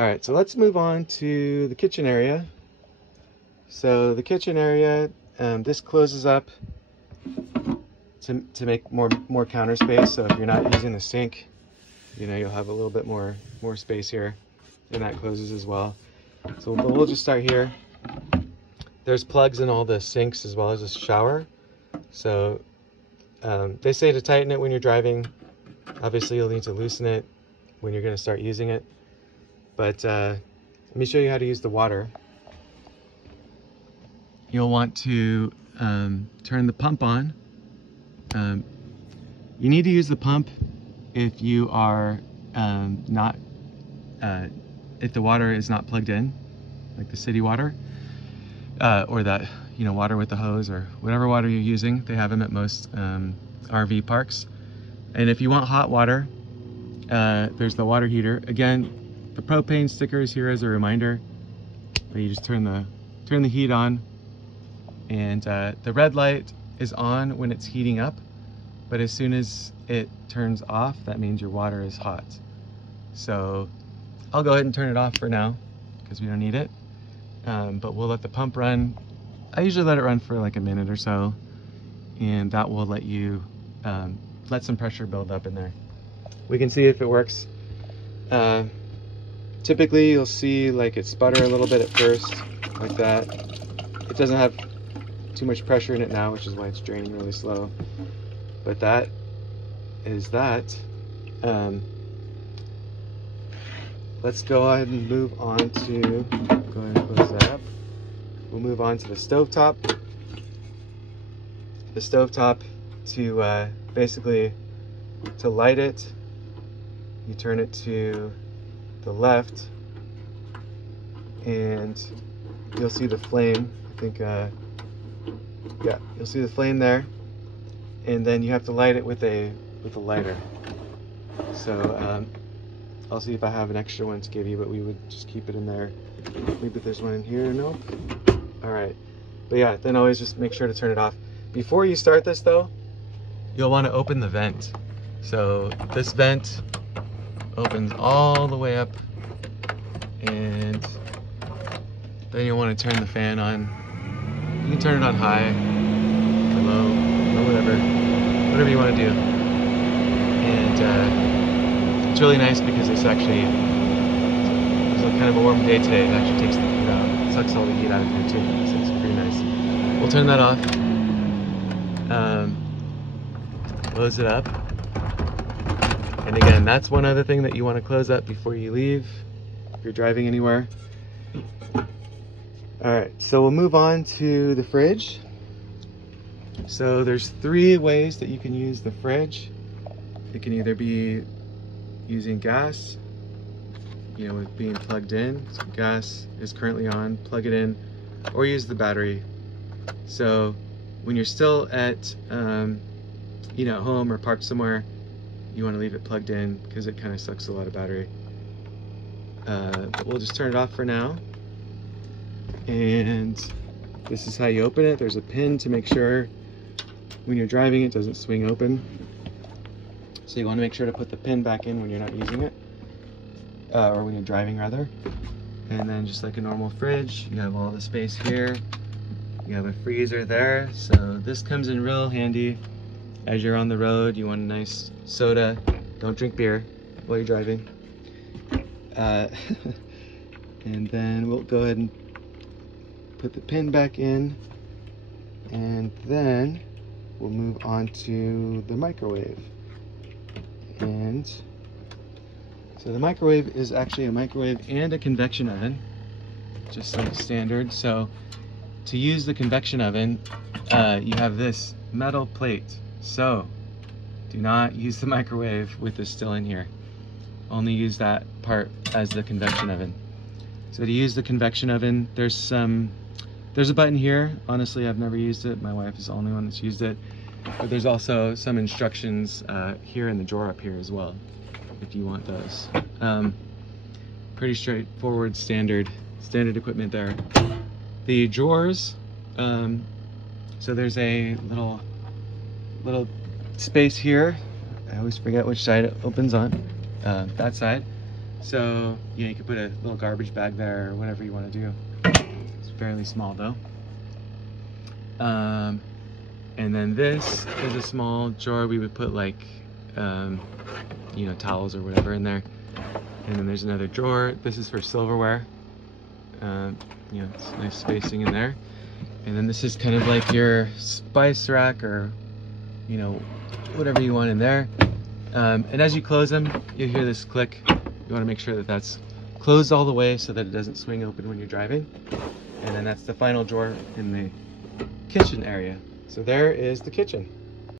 All right, so let's move on to the kitchen area. So the kitchen area, this closes up to make more counter space. So if you're not using the sink, you know, you'll have a little bit more space here, and that closes as well. So we'll just start here. There's plugs in all the sinks as well as the shower. So they say to tighten it when you're driving. Obviously you'll need to loosen it when you're going to start using it. But let me show you how to use the water. You'll want to turn the pump on. You need to use the pump if you are if the water is not plugged in, like the city water, or that, you know, water with the hose or whatever water you're using. They have them at most RV parks. And if you want hot water, there's the water heater. Again, the propane sticker is here as a reminder, but you just turn the heat on, and the red light is on when it's heating up, but as soon as it turns off, that means your water is hot. So I'll go ahead and turn it off for now because we don't need it, but we'll let the pump run. I usually let it run for like a minute or so, and that will let you let some pressure build up in there. We can see if it works. Typically you'll see like it sputter a little bit at first, like that. It doesn't have too much pressure in it now, which is why it's draining really slow. But that is that. Let's go ahead and move on to, go ahead and close that up. We'll move on to the stovetop. The stovetop, to basically to light it, you turn it to the left, and you'll see the flame. I think, yeah, you'll see the flame there, and then you have to light it with a lighter. So I'll see if I have an extra one to give you, but we would just keep it in there. Maybe there's one in here. Nope. All right, but yeah, then always just make sure to turn it off. Before you start this though, you'll want to open the vent. So this vent opens all the way up, and then you'll want to turn the fan on. You can turn it on high or low or whatever you want to do. And it's really nice because it's actually, it's kind of a warm day today. It actually takes the heat out, sucks all the heat out of here too. So it's pretty nice. We'll turn that off. Close it up. And again, that's one other thing that you want to close up before you leave, if you're driving anywhere. All right, so we'll move on to the fridge. So there's 3 ways that you can use the fridge. It can either be using gas, you know, with being plugged in. So gas is currently on, plug it in, or use the battery. So when you're still at, you know, home or parked somewhere, you want to leave it plugged in because it kind of sucks a lot of battery. But we'll just turn it off for now. And this is how you open it. There's a pin to make sure when you're driving it doesn't swing open. So you want to make sure to put the pin back in when you're not using it, or when you're driving rather. And then just like a normal fridge, you have all the space here. You have a freezer there. So this comes in real handy as you're on the road. You want a nice soda. Don't drink beer while you're driving. And then we'll go ahead and put the pin back in, and then we'll move on to the microwave. And so the microwave is actually a microwave and a convection oven, just like standard. So to use the convection oven, you have this metal plate. So do not use the microwave with this still in here. Only use that part as the convection oven. So to use the convection oven, there's a button here. Honestly, I've never used it. My wife is the only one that's used it. But there's also some instructions here in the drawer up here as well, if you want those. Pretty straightforward, standard equipment there. The drawers, so there's a little space here. I always forget which side it opens on. That side. So, you know, you could put a little garbage bag there or whatever you want to do. It's fairly small though. And then this is a small drawer. We would put like, you know, towels or whatever in there. And then there's another drawer. This is for silverware. You know, it's nice spacing in there. And then this is kind of like your spice rack or, you know, whatever you want in there. And as you close them, you hear this click. You want to make sure that that's closed all the way so that it doesn't swing open when you're driving. And then that's the final drawer in the kitchen area. So there is the kitchen.